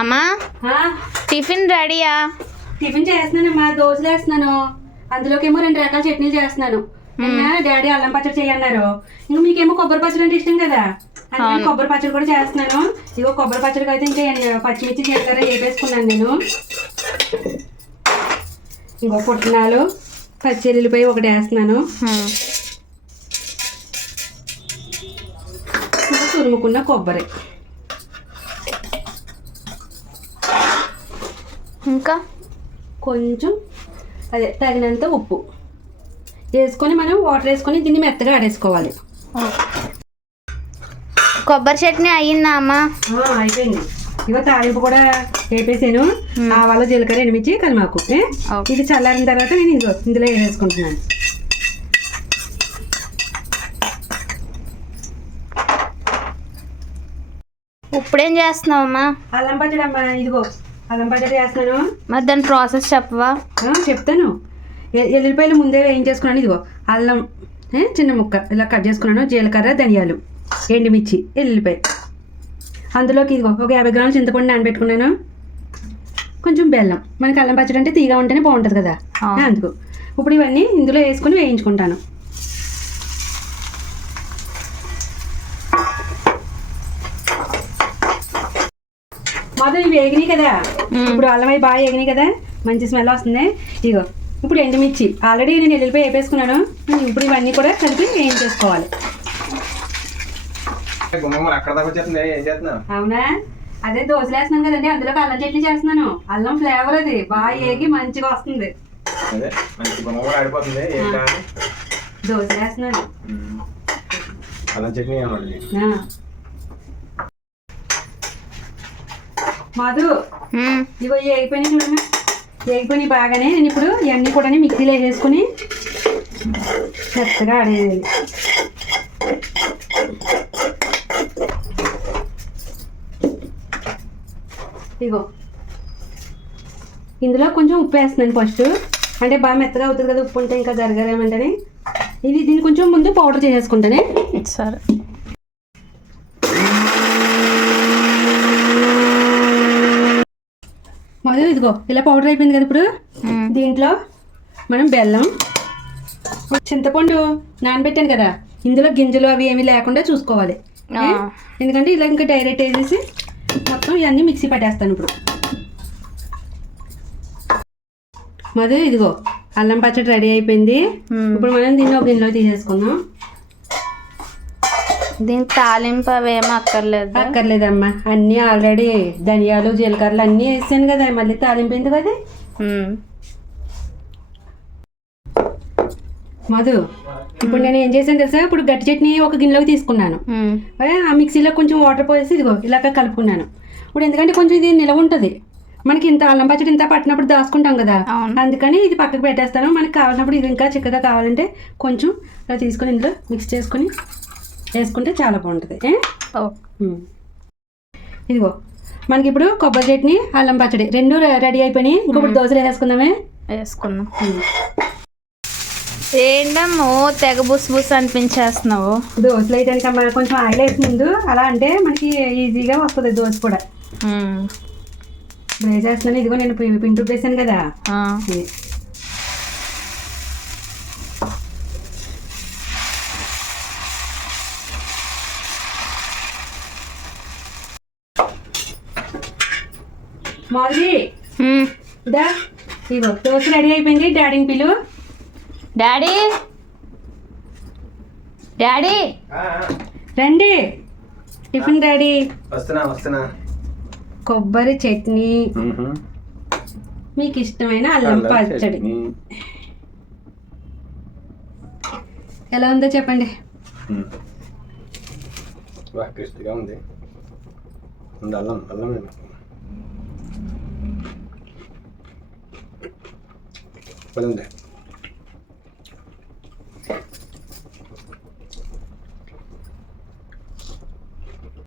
అమ్మా? టిఫిన్ రెడీయా? టిఫిన్ చేస్తున్నానమ్మా దోశలు వేస్తున్నాను. అందులోకేమో రెండు రకాల చట్నీలు చేస్తున్నాను. నిన్న డాడీ అల్లం పచ్చడి చేయన్నారు. ఇంకా మీకేమో కొబ్బరి పచ్చడి అంటే ఇష్టం కదా? అందుకని అవును. కొబ్బరి పచ్చడి కూడా చేస్తున్నాను. ఇగో కొబ్బరి పచ్చడికి అయితే ఇంకా పచ్చిమిర్చి జీలకర్ర వేపేసుకున్నాను నేను. ఇంకో పుట్నాలు పచ్చిల్లిపోయి ఒకటి వేస్తున్నాను. తురుముకున్న కొబ్బరి. ఇంకా కొంచెం అదే తగినంత ఉప్పు వేసుకొని మనం వాటర్ వేసుకొని దీన్ని మెత్తగా ఆడేసుకోవాలి. కొబ్బరి చట్నీ అయ్యిందా అమ్మా? అయిపోయింది. ఇగో తాలింపు కూడా వేపేసాను. ఆవాలు జీలకర్ర ఎండుమిర్చి కలిమాకు. ఇది చల్లారిన తర్వాత నేను ఇదిగో ఇందులో వేసుకుంటున్నాను ఇప్పుడేం చేస్తున్నావు అమ్మా? అల్లం పచ్చడి అమ్మా ఇదిగో. అల్లం పచ్చడి చేస్తున్నాను మరి దాని ప్రాసెస్ చెప్పవా? చెప్తాను. ఎ- ఎల్లుల్లిపాయలు ముందే వేయించేసుకున్నాను ఇదిగో. అల్లం? చిన్న ముక్క ఇలా కట్ చేసుకున్నాను జీలకర్ర ధనియాలు ఎండుమిర్చి ఎల్లుల్లిపాయ. అందులోకి ఇదిగో ఒక యాభై గ్రాముల చింతపండు నానబెట్టుకున్నాను. కొంచెం బెల్లం. మనకి అల్లం పచ్చడి అంటే తీగా ఉంటేనే బాగుంటుంది కదా. అందుకు. ఇప్పుడు ఇవన్నీ ఇందులో వేసుకొని వేయించుకుంటాను. మొదలు ఇవి వేగినాయి కదా. ఇప్పుడు అల్లం అవి బాగా వేగినాయి కదా? మంచి స్మెల్ వస్తుంది. ఇగో ఇప్పుడు ఎండుమిర్చి. ఆల్రెడీ నేను ఎల్లిపోయి వేపేసుకున్నాను. ఇప్పుడు ఇవన్నీ కూడా కలిపి ఏం చేస్తున్నావు? అవునా? అదే దోశలు వేస్తున్నాను కదండి అందులో అల్లం చట్నీ చేస్తున్నాను. అల్లం ఫ్లేవర్ అది. బాగా ఏగి మంచిగా వస్తుంది. దోశలు వేస్తున్నాను. అల్లం చట్నీ అన్నది ఆ. మధు ఈ అయిపోయినాయి చూడండి. వేగిపోయినాయి బాగానే. నేను ఇప్పుడు ఇవన్నీ కూడా మిక్సీలో వేసేసుకుని మెత్తగా ఆడేయాలి. ఇగో. ఇందులో కొంచెం ఉప్పు వేస్తున్నాను ఫస్ట్ అంటే బాగా మెత్తగా అవుతుంది కదా ఉప్పు ఉంటే ఇంకా జరగలేమంటని. ఇది దీన్ని కొంచెం ముందు పౌడర్ చేసేసుకుంటానే. సరే. మొదలు ఇదిగో ఇలా పౌడర్ అయిపోయింది కదా ఇప్పుడు. దీంట్లో మనం బెల్లం చింతపండు నానబెట్టాను కదా ఇందులో గింజలు అవి ఏమీ లేకుండా చూసుకోవాలి? ఎందుకంటే ఇలా ఇంకా డైరెక్ట్ వేసేసి మొత్తం ఇవన్నీ మిక్సీ పట్టేస్తాను ఇప్పుడు మధు ఇదిగో అల్లం పచ్చడి రెడీ అయిపోయింది. ఇప్పుడు మనం దీన్ని ఒక గిన్నెలో తీసేసుకుందాం దీనికి తాలింపు అవేమో అక్కర్లేదు? అక్కర్లేదమ్మా. అన్నీ ఆల్రెడీ ధనియాలు జీలకర్రలు అన్నీ వేసాను కదా. మళ్ళీ తాలింపు ఎందుకు అది. మధు ఇప్పుడు నేను ఏం చేశాను తెలుసా? ఇప్పుడు గట్టి చట్నీ ఒక గిన్నెలోకి తీసుకున్నాను. ఆ మిక్సీలో కొంచెం వాటర్ పోసి ఇదిగో ఇలాగ కలుపుకున్నాను. ఇప్పుడు ఎందుకంటే కొంచెం ఇది నిలవ ఉంటుంది. మనకి ఇంత అల్లం పచ్చడి ఇంత పట్టినప్పుడు దాచుకుంటాం కదా. అందుకని ఇది పక్కకు పెట్టేస్తాను. మనకి కావాల్సినప్పుడు ఇది ఇంకా చిక్కగా కావాలంటే కొంచెం ఇలా తీసుకొని ఇందులో మిక్స్ చేసుకొని వేసుకుంటే చాలా బాగుంటుంది. ఇదిగో మనకి ఇప్పుడు కొబ్బరి చట్నీ అల్లం పచ్చడి రెండు రెడీ అయిపోయినాయి. ఇంకొకటి దోశలు వేసుకుందామే. వేసుకుందాం. ఏంటమ్మో తెగ బుస్ బుస్ అనిపించేస్తున్నావు. దోశలు వేయడానికి అమ్మ కొంచెం ఆయిల్ వేసి ముందు అలా అంటే మనకి ఈజీగా వస్తుంది దోశ కూడా. ఇప్పుడు వేసేస్తున్నాను ఇదిగో నేను పి- పిండి వేసాను కదా. మాధురి. దా ఇగో దోశ రెడీ అయిపోయింది డాడీని పిలు. డాడీ. డాడీ. ఆ, ఆ. రండి. Tiffin ready. వస్తున్నా వస్తున్నా. కొబ్బరి చట్నీ. మీకు ఇష్టమైన అల్లం అల్లం పచ్చడి. ఎలా ఉందో చెప్పండి. ఉంది. ఉంది అల్లం 不能来。